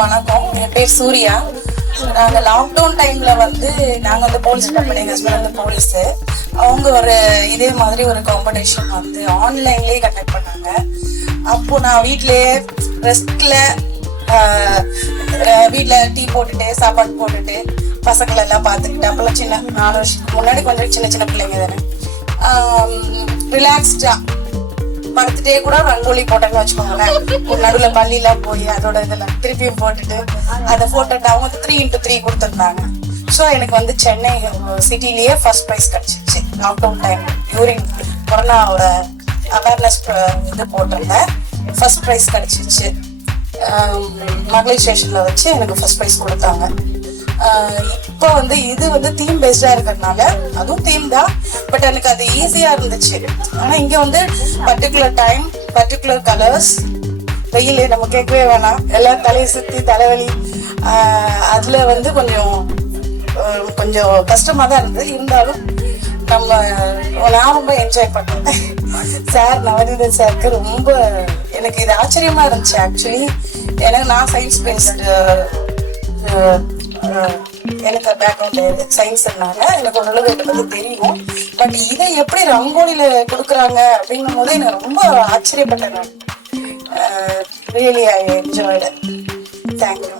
வணக்கம். என் பேர் சூர்யா. நாங்கள் லாக்டவுன் டைம்ல நாங்கள் போலீஸ் கம்பெனி, ஹஸ்பண்ட் போலீஸு. அவங்க இதே மாதிரி ஒரு காம்படிஷன் ஆன்லைன்லேயே கண்டக்ட் பண்ணாங்க. அப்போ நான் வீட்லயே ரெஸ்ட்ல வீட்டில் டீ போட்டுட்டு சாப்பாடு போட்டுட்டு பசங்களை எல்லாம் பார்த்துக்கிட்டு, அப்பெல்லாம் 4 வருஷத்துக்கு முன்னாடி கொஞ்சம் சின்ன பிள்ளைங்க தானே, ரிலாக்ஸ்டா படுத்துட்டே கூட ரங்கோலி போட்டேன்னு வச்சுக்கோங்களேன். நடுவில் பள்ளியெல்லாம் போய் அதோட இதெல்லாம் திருப்பியும் போட்டுட்டு அதை போட்டுட்டு அவங்க 3x3 கொடுத்துருந்தாங்க. ஸோ எனக்கு சென்னை சிட்டிலேயே ஃபர்ஸ்ட் ப்ரைஸ் கிடச்சிச்சு. லாக்டவுன் டைம் டியூரிங் கொரோனாவோட அவேர்னஸ் இது போட்டிருந்தேன். ஃபர்ஸ்ட் ப்ரைஸ் கிடச்சிச்சு. மகளிர் ஸ்டேஷனில் வச்சு எனக்கு ஃபர்ஸ்ட் ப்ரைஸ் கொடுத்தாங்க. இப்போ இது தீம் பேஸ்டா இருக்கிறதுனால, அதுவும் தீம் தான், பட் எனக்கு அது ஈஸியா இருந்துச்சு. ஆனா இங்க பர்டிகுலர் டைம், பர்டிகுலர் கலர்ஸ், வெயிலே நம்ம கேட்கவே வேணாம், எல்லாம் தலையை சுத்தி தலைவலி, அதுல கொஞ்சம் கஷ்டமா தான் இருந்தது. இருந்தாலும் நான் ரொம்ப என்ஜாய் பண்ணேன். சார் நவநீதன் சாருக்கு ரொம்ப எனக்கு இது ஆச்சரியமா இருந்துச்சு. ஆக்சுவலி நான் சயின்ஸ் பேஸ்டு, எனக்கு பேக்ரவுண்ட் சயின்ஸ்னால எனக்கு ஓரளவு இதை பத்தி தெரியும். பட் இதை எப்படி ரங்கோலியில கொடுக்குறாங்க அப்படிங்கும் போது எனக்கு ரொம்ப ஆச்சரியப்பட்டேன். நான் ரியலி ஐ என்ஜாய்டு. தேங்க்யூ.